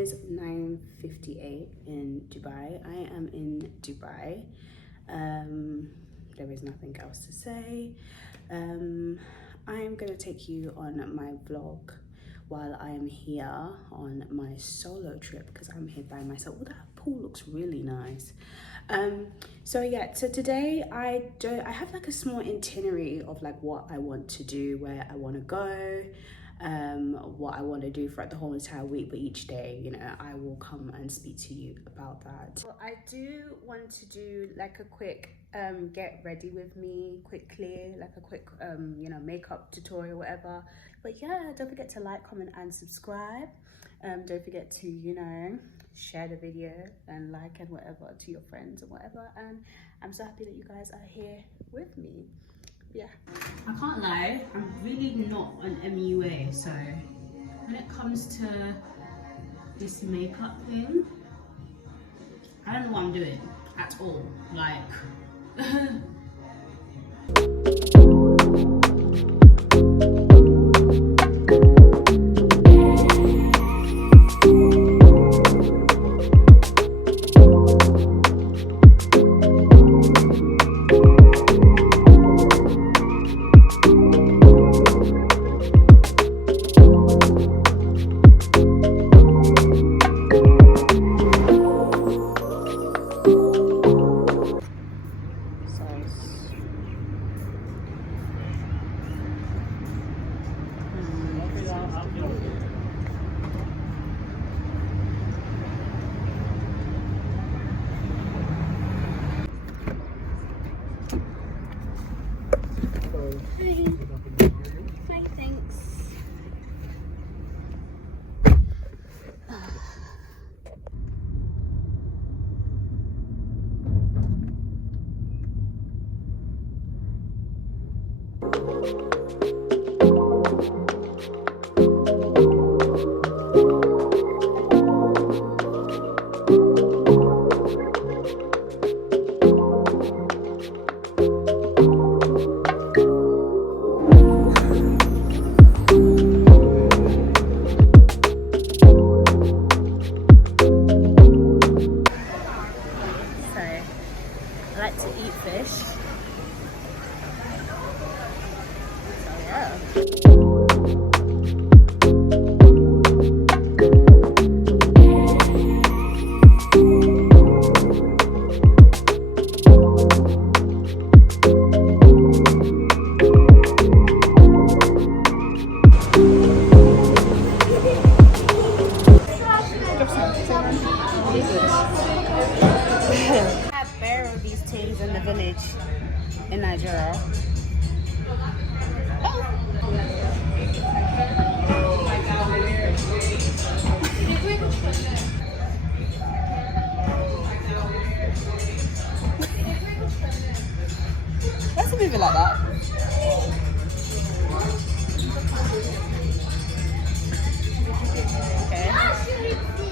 is 9:58 in Dubai. I am in Dubai. There is nothing else to say. I am going to take you on my vlog while I am here on my solo trip, because I'm here by myself. Oh, that pool looks really nice. So today I have like a small itinerary of like what I want to do, where I want to go, what I want to do throughout the whole entire week. But each day, you know, I will come and speak to you about that. Well, I do want to do like a quick get ready with me quickly, like a quick you know, makeup tutorial, whatever. But yeah, don't forget to like, comment and subscribe. Don't forget to, you know, share the video and like and whatever to your friends and whatever. And I'm so happy that you guys are here with me. Yeah, I can't lie, I'm really not an MUA, so when it comes to this makeup thing, I don't know what I'm doing at all. Like hi, thanks. I like to eat fish. So yeah. In the village in Nigeria. Let's move it like that. Okay.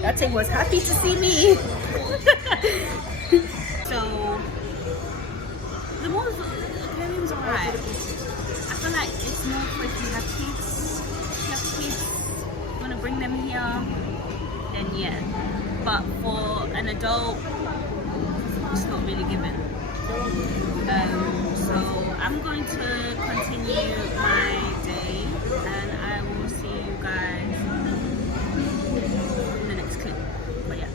That thing was happy to see me. So the aquarium was alright. I feel like it's more for if you have kids. If you have kids, you want to bring them here, then yeah. But for an adult, it's not really given. So I'm going to continue my day, and I will see you guys in the next clip. But yeah.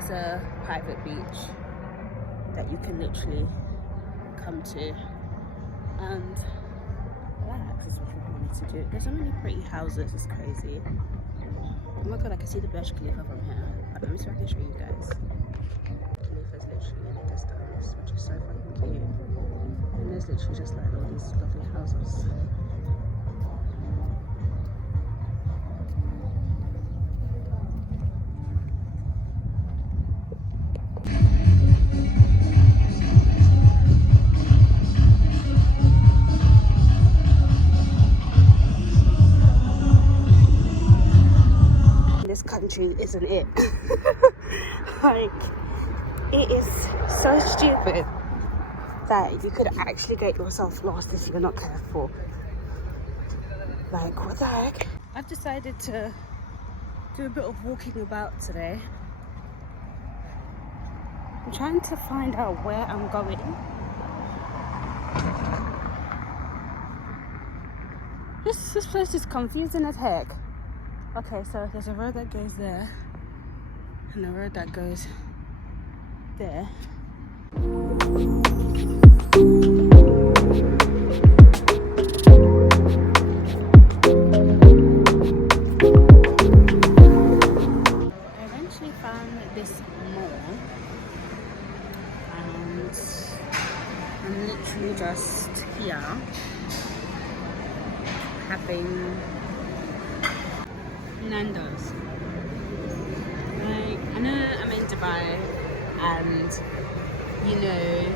It's a private beach that you can literally come to and relax is what we wanted to do. There's so many pretty houses, it's crazy. Oh my god, I can see the Burj Khalifa from here. Let me see if I can show you guys. Khalifa is literally in the distance, which is so fucking cute. And there's literally just like all these lovely houses. This country isn't it. Like, it is so stupid that you could actually get yourself lost if you're not careful. Like, what the heck? I've decided to do a bit of walking about today. I'm trying to find out where I'm going. This place is confusing as heck. Okay, so there's a road that goes there and a road that goes there. I eventually found this mall and I'm literally just here having Nando's. Like, I know I'm in Dubai and you know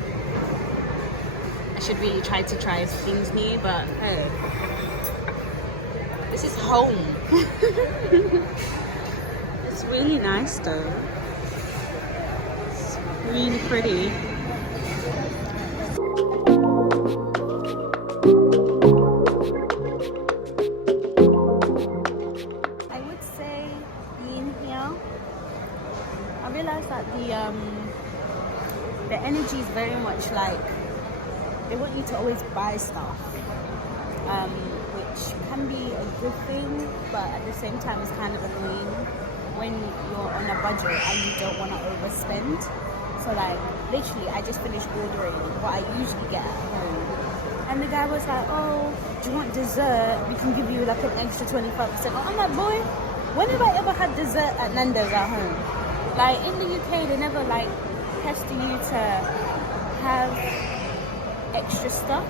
I should really try to try things new, but hey, this is home. It's really nice though. It's really pretty. The energy is very much like they want you to always buy stuff, which can be a good thing, but at the same time it's kind of annoying when you're on a budget and you don't want to overspend. So like literally I just finished ordering what I usually get at home and the guy was like, oh, do you want dessert? We can give you like an extra 25%. I'm like, boy, when have I ever had dessert at Nando's at home? Like in the UK they never like pester you to have extra stuff.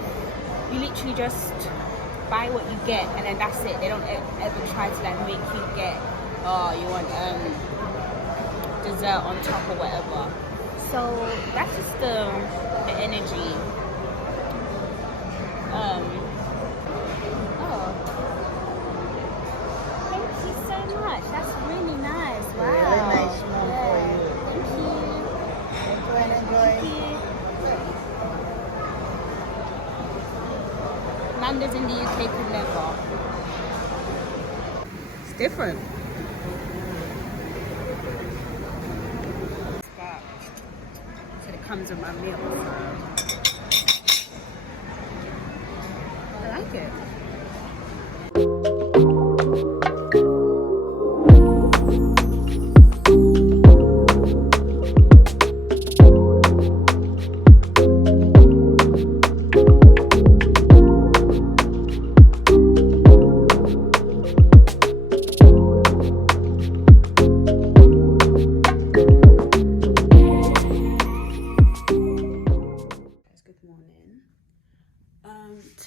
You literally just buy what you get and then that's it. They don't ever try to like make you get, oh, you want dessert on top or whatever. So that's just the energy. Oh, thank you so much. That's really nice. Wow. Really nice one for you. Thank you. Enjoy and enjoy. Nando's in the UK could never. It's different. So it comes with my meal. I like it.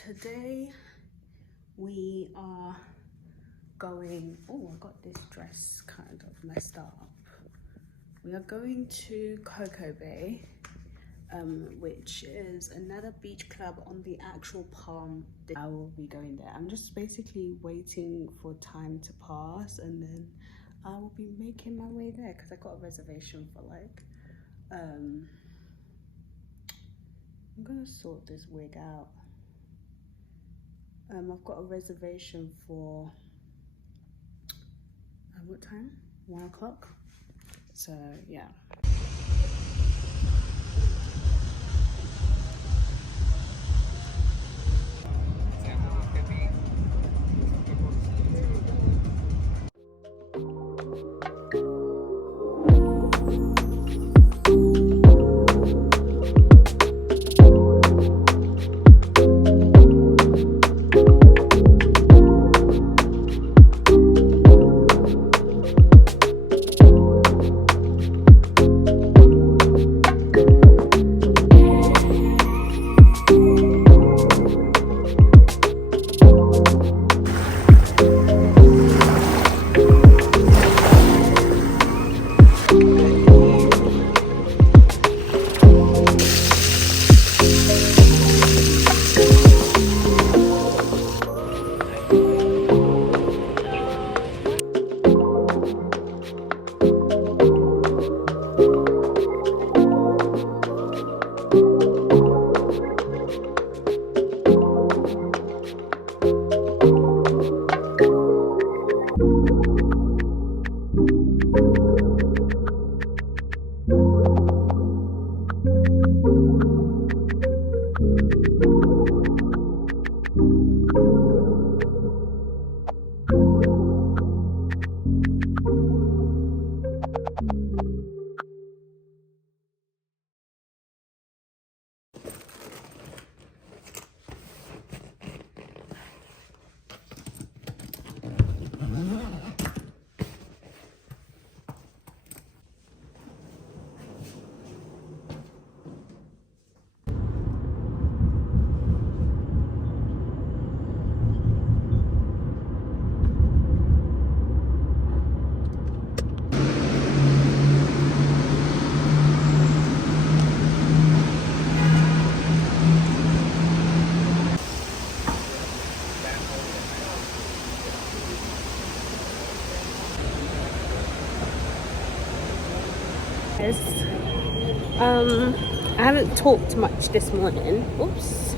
Today we are going, oh, I got this dress kind of messed up. We are going to Coco Bay, which is another beach club on the actual Palm. I will be going there. I'm just basically waiting for time to pass and then I will be making my way there because I got a reservation for like, I'm gonna sort this wig out. I've got a reservation for what time? 1 o'clock. So yeah. Yes. I haven't talked much this morning. Oops.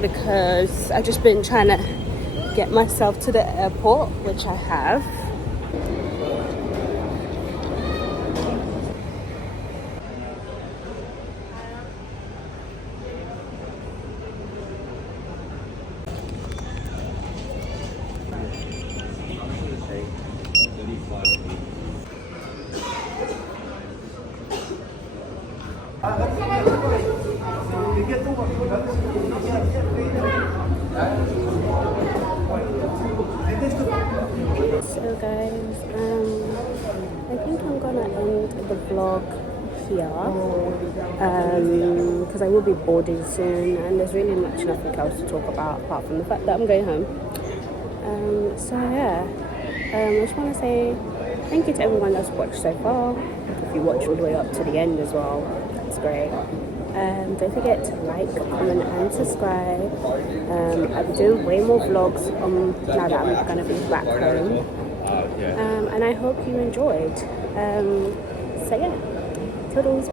Because I've just been trying to get myself to the airport, which I have. So guys, I think I'm gonna end the vlog here because I will be boarding soon and there's really nothing else to talk about apart from the fact that I'm going home. So yeah, I just want to say thank you to everyone that's watched so far. If you watch all the way up to the end as well, that's great. Don't forget to like, comment and subscribe. I'll be doing way more vlogs now that I'm going to be back home. And I hope you enjoyed. So yeah, toodles.